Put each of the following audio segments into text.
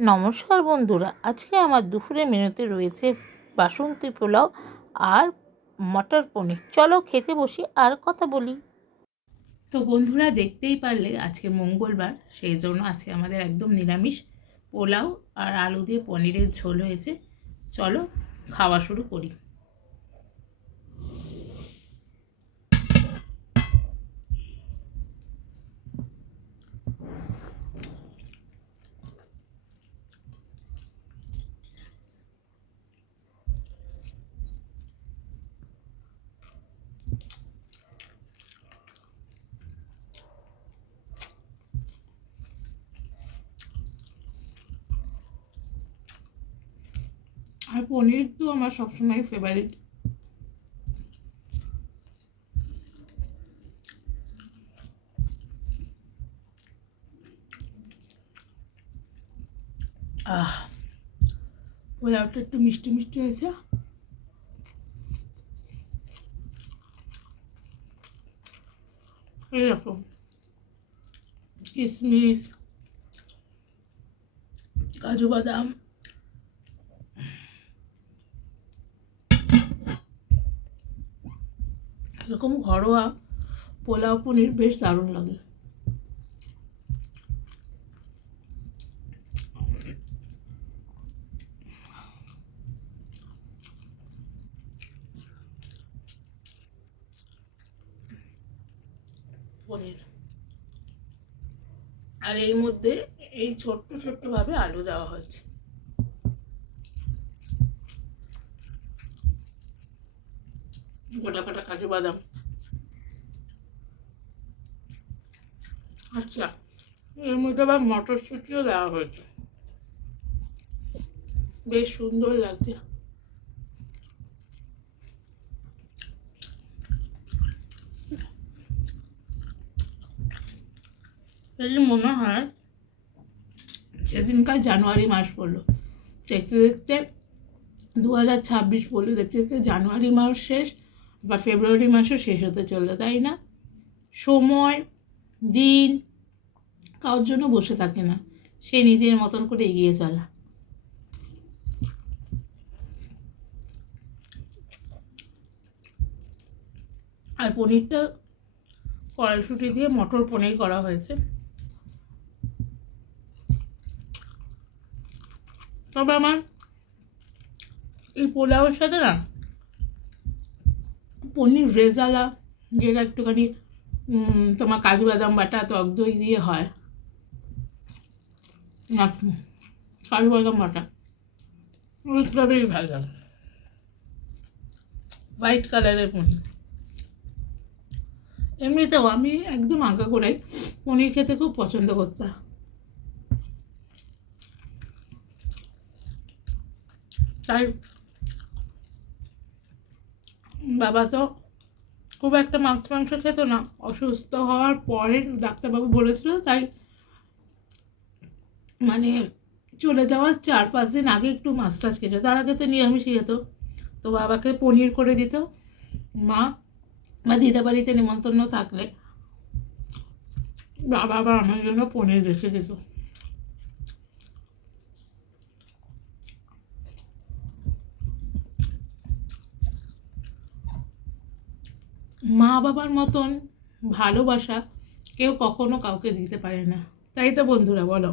নমস্কার বন্ধুরা, আজকে আমার দুপুরের মেনুতে রয়েছে বাসন্তী পোলাও আর মটর পনির। চলো খেতে বসি আর কথা বলি। তো বন্ধুরা, দেখতেই পারলে আজকে মঙ্গলবার, সেই জন্য আজকে আমাদের একদম নিরামিষ পোলাও আর আলু দিয়ে পনিরের ঝোল হয়েছে। চলো খাওয়া শুরু করি। আর পনির তো আমার সবসময় ফেভারিট। পোলাওটা একটু মিষ্টি মিষ্টি হয়েছে। এরকম কিশমিশ, কাজু বাদাম, এরকম ঘরোয়া পোলাও পনির বেশ দারুণ লাগে। পনির আর এর মধ্যে এই ছোট্ট ছোট্টভাবে আলু দেওয়া হয়েছে। গোটা গোটা কাজু বাদাম। আচ্ছা, এর মধ্যে আবার মটরশুঁটিও দেওয়া হয়েছে, বেশ সুন্দর লাগছে। এই মনে হয় সেদিনকার জানুয়ারি মাস পড়লো, দেখতে দেখতে 2026 পড়লো, দেখতে দেখতে জানুয়ারি মাস শেষ বা ফেব্রুয়ারি মাসও শেষ হতে চললো, তাই না? সময়, দিন কারোর জন্য বসে থাকে না, সে নিজের মতন করে এগিয়ে চলা। আর পনিরটা কড়াইশুঁটি দিয়ে মটর পনির করা হয়েছে। তবে আমার এই পোলাওয়ের সাথে না পনির রেজালা, যেটা একটুখানি তোমার কাজু বাদাম বাটা টক দই দিয়ে হয়, কাজু বাদাম বাটা, ওইভাবেই ভালো লাগে। হোয়াইট কালারের পনির। এমনিতেও আমি একদম আঁকা করে পনির খেতে খুব পছন্দ করতাম। তাই বাবা তো খুব একটা মাছ মাংস খেত না, অসুস্থ হওয়ার পরে ডাক্তারবাবু বলেছিল, তাই মানে চলে যাওয়ার 4-5 দিন আগে একটু মাছ টাছ খেত, তার আগে তো নিরামিষই খেত। তো বাবাকে পনির করে দিত মা, বা দিদা বাড়িতে নিমন্ত্রণ থাকলে বাবা আবার আমার জন্য পনির রেখে দিত। মা বাবার মতন ভালোবাসা কেউ কখনো কাউকে দিতে পারে না, তাই তো বন্ধুরা বলো?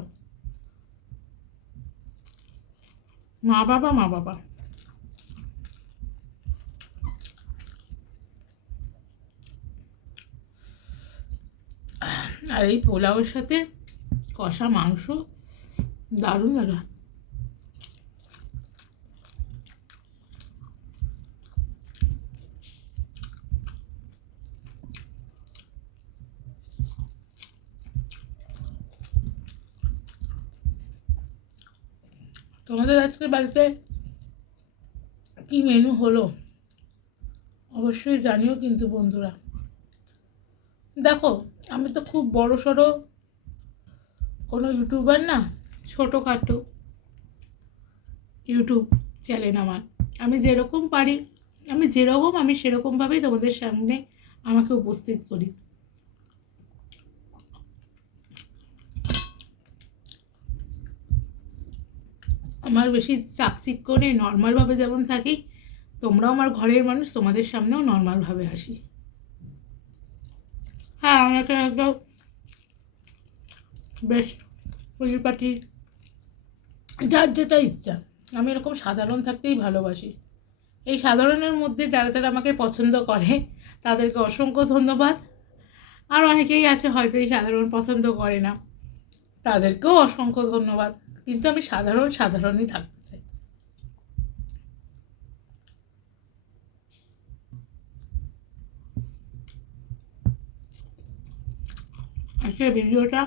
মা বাবা মা বাবা। আর এই পোলাওয়ের সাথে কষা মাংস দারুণ লাগে। তোমাদের আজকে বাড়িতে কি মেনু হলো অবশ্যই জানিও কিন্তু বন্ধুরা। দেখো, আমি তো খুব বড় সড়ো কোনো ইউটিউবার না, ছোটোখাটো ইউটিউব চ্যানেল আমার। আমি যেরকম পারি, আমি সেরকমভাবেই তোমাদের সামনে আমাকে উপস্থিত করি। আমার বেশি চাকচিক্য নেই, নর্মালভাবে যেমন থাকি, তোমরাও আমার ঘরের মানুষ, তোমাদের সামনেও নর্মালভাবে আসি। হ্যাঁ, আমাকে একদম বেশ পরিপাটি, যার যেটা ইচ্ছা, আমি এরকম সাধারণ থাকতেই ভালোবাসি। এই সাধারণের মধ্যে যারা যারা আমাকে পছন্দ করে তাদেরকে অসংখ্য ধন্যবাদ। আর অনেকেই আছে হয়তো এই সাধারণ পছন্দ করে না, তাদেরকেও অসংখ্য ধন্যবাদ। কিন্তু আমি সাধারণই থাকতে চাই। আজকের ভিডিওটা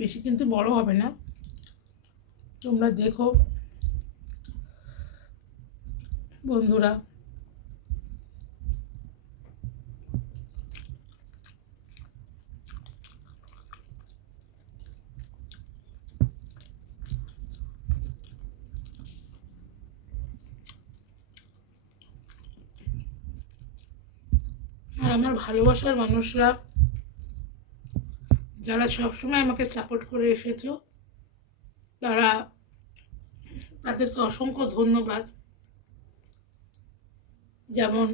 বেশি কিন্তু বড় হবে না, তোমরা দেখো বন্ধুরা। আর আমার ভালোবাসার মানুষরা যারা সবসময় আমাকে সাপোর্ট করে এসেছো, তাদেরকে অসংখ্য ধন্যবাদ। যেমন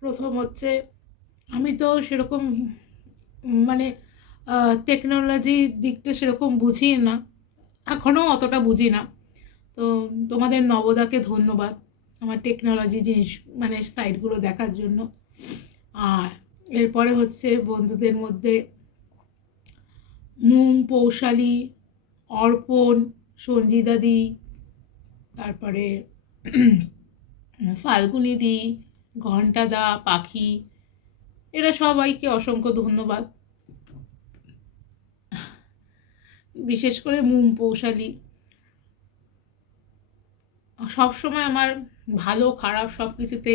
প্রথম হচ্ছে, আমি তো সেরকম মানে টেকনোলজির দিকটা সেরকম বুঝি না, এখনও অতটা বুঝি না। তো তোমাদের নবদাকে ধন্যবাদ আমার টেকনোলজি জিনিস মানে সাইটগুলো দেখার জন্য। আর এরপরে হচ্ছে বন্ধুদের মধ্যে মুম, পৌশালী, অর্পণ, সঞ্জিদাদি, তারপরে ফাল্গুনিদি, ঘণ্টাদা, পাখি, এরা সবাইকে অসংখ্য ধন্যবাদ। বিশেষ করে মুম, পৌশালী সবসময় আমার ভালো খারাপ সব কিছুতে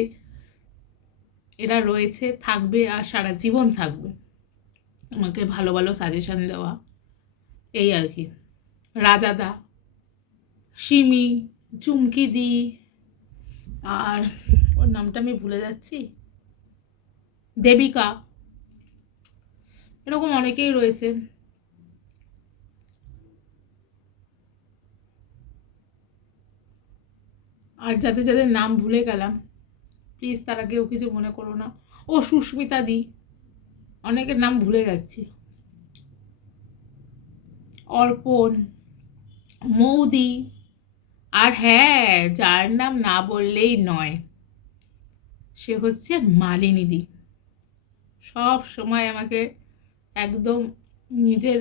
এরা রয়েছে, থাকবে, আর সারা জীবন থাকবে আমাকে ভালো ভালো সাজেশন দেওয়া, এই আর কি। রাজাদা, সিমি, চুমকিদি, আর ওর নামটা আমি ভুলে যাচ্ছি, দেবিকা, এরকম অনেকেই রয়েছে। আর যাদের যাদের নাম ভুলে গেলাম প্লিজ তারা কেউ কিছু মনে করো না। ও সুস্মিতা দি, অনেকের নাম ভুলে যাচ্ছি, অর্পণ, মৌদি, আর হ্যাঁ, যার নাম না বললেই নয় সে হচ্ছে মালিনীদি। সব সময় আমাকে একদম নিজের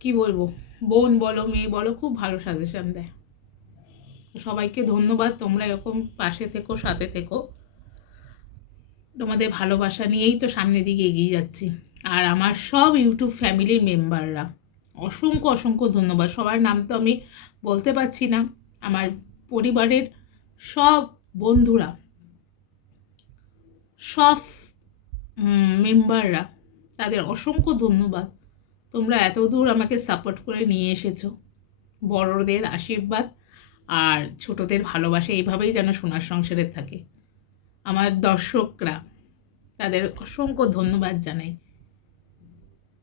কি বলবো, বোন বলো মেয়ে বলো, খুব ভালো সাজেশন দেয়। সবাইকে ধন্যবাদ, তোমরা এরকম পাশে থেকো, সাথে থেকো। তোমাদের ভালোবাসা নিয়েই তো সামনের দিকে এগিয়ে যাচ্ছি। আর আমার সব ইউটিউব ফ্যামিলির মেম্বাররা অসংখ্য অসংখ্য ধন্যবাদ। সবার নাম তো আমি বলতে পারছি না, আমার পরিবারের সব বন্ধুরা, সব মেম্বাররা, তাদের অসংখ্য ধন্যবাদ। তোমরা এত দূর আমাকে সাপোর্ট করে নিয়ে এসেছো। বড়দের আশীর্বাদ আর ছোটদের ভালোবাসা এইভাবেই যেন সোনার সংসারে থাকে। আমার দর্শকরা, তাদের অসংখ্য ধন্যবাদ জানাই।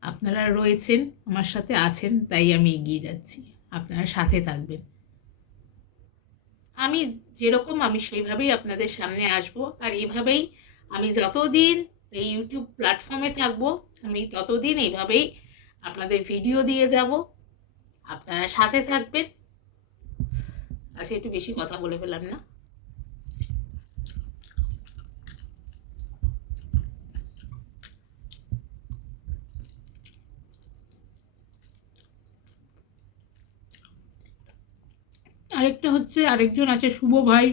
আপনারা রয়েছেন, আমার সাথে আছেন, তাই আমি এগিয়ে যাচ্ছি। আপনারা সাথে থাকবেন। আমি যেরকম আমি সেইভাবেই আপনাদের সামনে আসব। আর এইভাবেই আমি যতদিন এই ইউটিউব প্ল্যাটফর্মে থাকবো, আমি ততদিন এইভাবেই আপনাদের ভিডিও দিয়ে যাব। আপনারা সাথে থাকবেন। আজকে একটু বেশি কথা বলে ফেলাম না? আরেকটা হচ্ছে, আরেকজন আছে শুভ ভাই,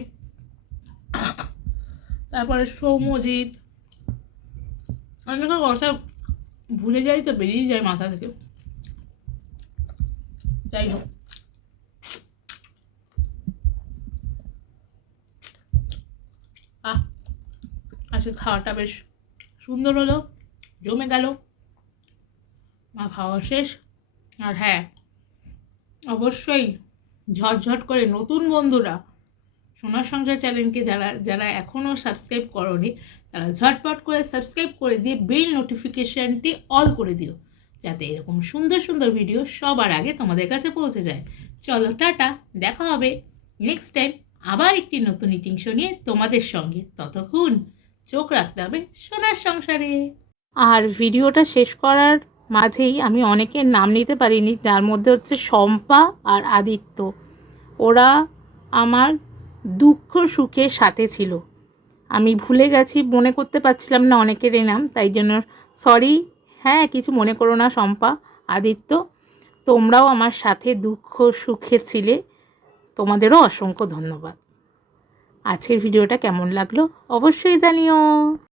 তারপরে সৌম্যজিৎ, অনেকের কথা ভুলে যাই তো বেরিয়ে যায় মাথা থেকে। যাই হোক, আজকে খাওয়াটা বেশ সুন্দর হলো, জমে গেল, মা খাওয়া শেষ। আর হ্যাঁ, অবশ্যই ঝটঝট করে নতুন বন্ধুরা সোনার সংসার চ্যানেলকে যারা যারা এখনও সাবস্ক্রাইব করোনি, তারা ঝটপট করে সাবস্ক্রাইব করে দিয়ে বেল নোটিফিকেশানটি অল করে দিও, যাতে এরকম সুন্দর সুন্দর ভিডিও সবার আগে তোমাদের কাছে পৌঁছে যায়। চলো টাটা, দেখা হবে নেক্সট টাইম আবার একটি নতুন ইটিং শো নিয়ে তোমাদের সঙ্গে। ততক্ষণ চোখ রাখতে হবে সোনার সংসারে। আর ভিডিওটা শেষ করার মাঝেই আমি অনেকের নাম নিতে পারিনি, যার মধ্যে হচ্ছে শম্পা আর আদিত্য। ওরা আমার দুঃখ সুখের সাথে ছিল। আমি ভুলে গেছি, মনে করতে পারছিলাম না অনেকেরই নাম, তাই জন্য সরি। হ্যাঁ, কিছু মনে করো না শম্পা, আদিত্য, তোমরাও আমার সাথে দুঃখ সুখে ছিলে। তোমাদেরও অসংখ্য ধন্যবাদ। আজকের ভিডিওটা কেমন লাগলো অবশ্যই জানিও।